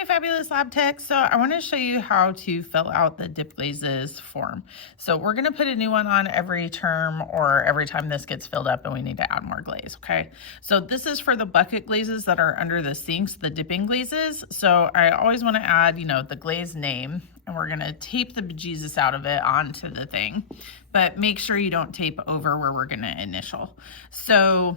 my fabulous lab techs. So I want to show you how to fill out the dip glazes form. So we're going to put a new one on every term or every time this gets filled up and we need to add more glaze. Okay. So this is for the bucket glazes that are under the sinks, the dipping glazes. So I always want to add, the glaze name, and we're going to tape the bejesus out of it onto the thing, but make sure you don't tape over where we're going to initial. So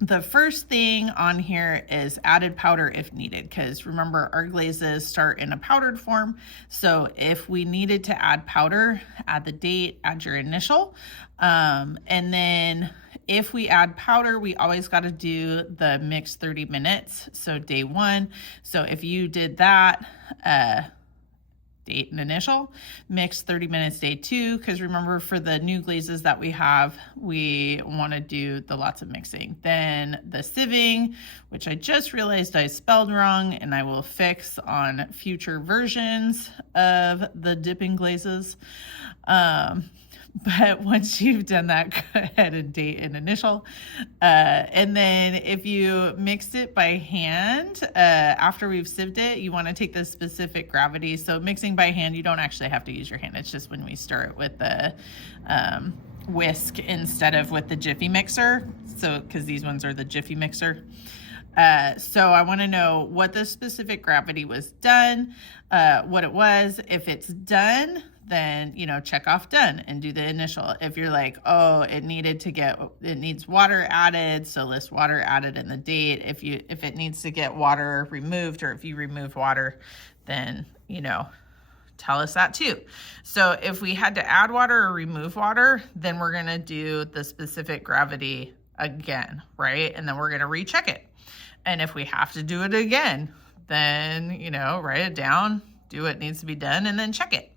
the first thing on here is added powder if needed, because remember our glazes start in a powdered form. So if we needed to add powder, add the date, add your initial. And then if we add powder, we always got to do the mix 30 minutes. So day 1. So if you did that, date and initial, mix 30 minutes day 2, because remember for the new glazes that we have, we want to do the lots of mixing. Then the sieving, which I just realized I spelled wrong, and I will fix on future versions of the dipping glazes. But once you've done that, go ahead and date and initial. And then if you mixed it by hand, after we've sieved it, you want to take the specific gravity. So mixing by hand, you don't actually have to use your hand. It's just when we stir it with the whisk instead of with the Jiffy mixer. So, because these ones are the Jiffy mixer. So I want to know what the specific gravity was done, what it was. If it's done, then, check off done and do the initial. If you're like, oh, it needs water added, so list water added in the date. If it needs to get water removed, or if you removed water, then, tell us that too. So if we had to add water or remove water, then we're going to do the specific gravity again, right? And then we're going to recheck it. And if we have to do it again, then, write it down, do what needs to be done, and then check it.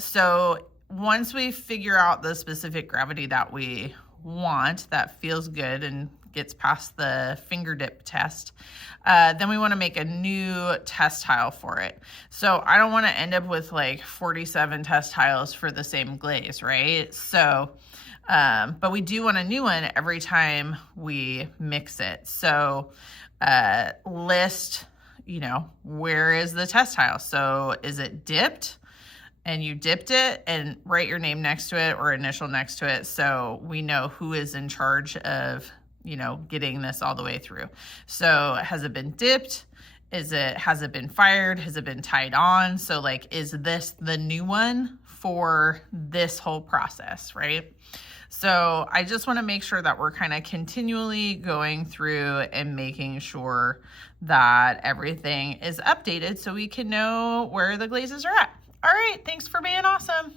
So once we figure out the specific gravity that we want, that feels good and gets past the finger dip test, then we want to make a new test tile for it. So I don't want to end up with like 47 test tiles for the same glaze, right? So, but we do want a new one every time we mix it. So, list, where is the test tile? So is it dipped? And you dipped it, and write your name next to it or initial next to it, so we know who is in charge of, getting this all the way through. So has it been dipped? Has it been fired? Has it been tied on? So like, is this the new one for this whole process, right? So I just want to make sure that we're kind of continually going through and making sure that everything is updated so we can know where the glazes are at. All right, thanks for being awesome.